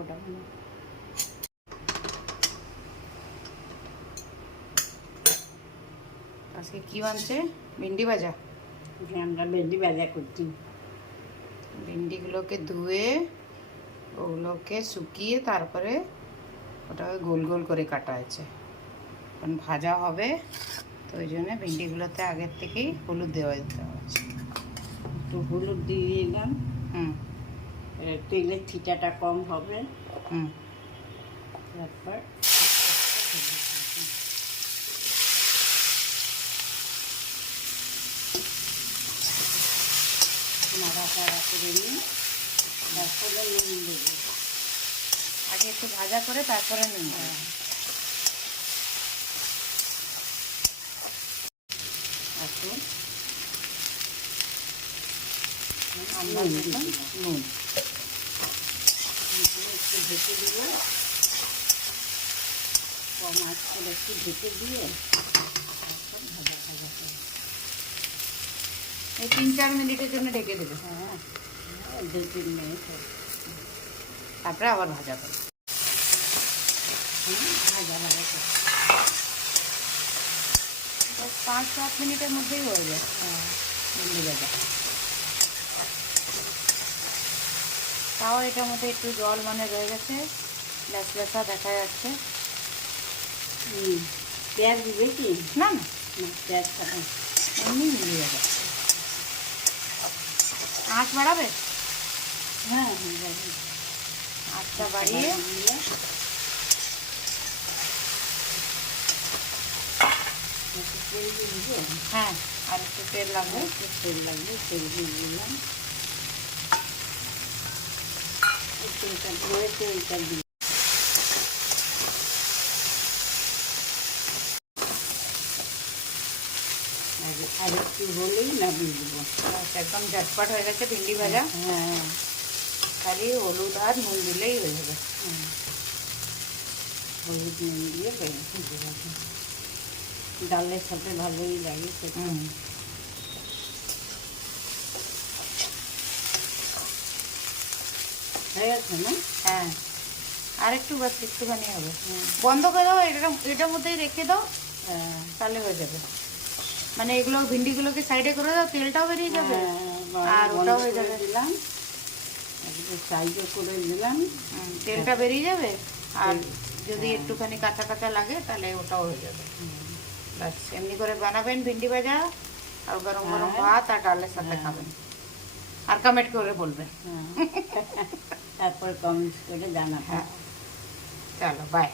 ওটা আজকে কি বানছে? ভিন্ডি ভাজা। আমরা ভেন্ডি ভাজা করছি। ভিন্ডিগুলোকে ধুয়ে ওগুলোকে শুকিয়ে তারপরে ওটাকে গোল গোল করে কাটা হয়েছে। এখন ভাজা হবে, তো ওই জন্য ভিন্ডিগুলোতে আগের থেকেই হলুদ দেওয়া দিতে হচ্ছে। একটু হলুদ দিয়ে দিলাম, হুম তেলের ছিটাটা কম হবে। হুম তারপর নাড়াচাড়া করে নিই, তারপরে নুন দেবো। আগে একটু ভাজা করে তারপরে নুন দেবো। এখন আন্দাজ মতন নুন একটু ঢেকে দিব, কম আঁচ করে একটু ঢেকে দিয়ে তারপর ভাজা ভাজা করে। এই 3-4 মিনিটের জন্য ঢেকে দেবে। হ্যাঁ, 2-3 মিনিট হবে। তারপরে আবার ভাজা করবে। ভাজা ভাজা করে 5-7 মিনিটের মধ্যেই হয়ে যায় ভিন্ডি ভাজা। তাও এটার মধ্যে একটু জল মানে রয়ে গেছে, লেসা দেখা যাচ্ছে। পেঁয়াজ দিবে কি? না না, পেঁয়াজ খাবে। এমনি ভিন্ডি ভাজা। আঁচ বাড়াবে? হ্যাঁ, আঁচটা বাড়িয়ে তেল দিয়ে দিবে। হ্যাঁ, আর একটু তেল লাগবে। একটু তেল লাগবে, তেল দিয়ে দিলাম। তেলটা ধরে তেলটা দিই। আর একটু হলেই নামিয়ে দেবো। একদম ঝটপট হয়ে গেছে ভিন্ডি ভাজা। হ্যাঁ, খালি হলুদ আর নুন দিলেই হয়ে যাবে। হলুদ নুন দিয়ে ভেজে রাখি। ডালের সাথে ভালোই লাগে খেতে। হয়ে গেছে না? হ্যাঁ, আর একটু বাস, একটুখানি হবে। বন্ধ করে দাও, এটার মধ্যেই রেখে দাও, তাহলে হয়ে যাবে। মানে এগুলো ভিন্ডিগুলোকে সাইডে করে দাও, তেলটাও বেরিয়ে যাবে আর ওটাও হয়ে যাবে। দিলাম, সাইডে করে দিলাম, তেলটা বেরিয়ে যাবে। আর যদি একটুখানি কাঁচা কাঁচা লাগে তাহলে ওটাও হয়ে যাবে। ব্যাস এমনি করে বানাবেন ভিন্ডি ভাজা, আর গরম গরম ভাত আর ডালের সাথে খাবেন। আর কমেন্ট করে বলবেন। তারপর কমেন্টস করে জানাবেন। হ্যাঁ, চলো বাই।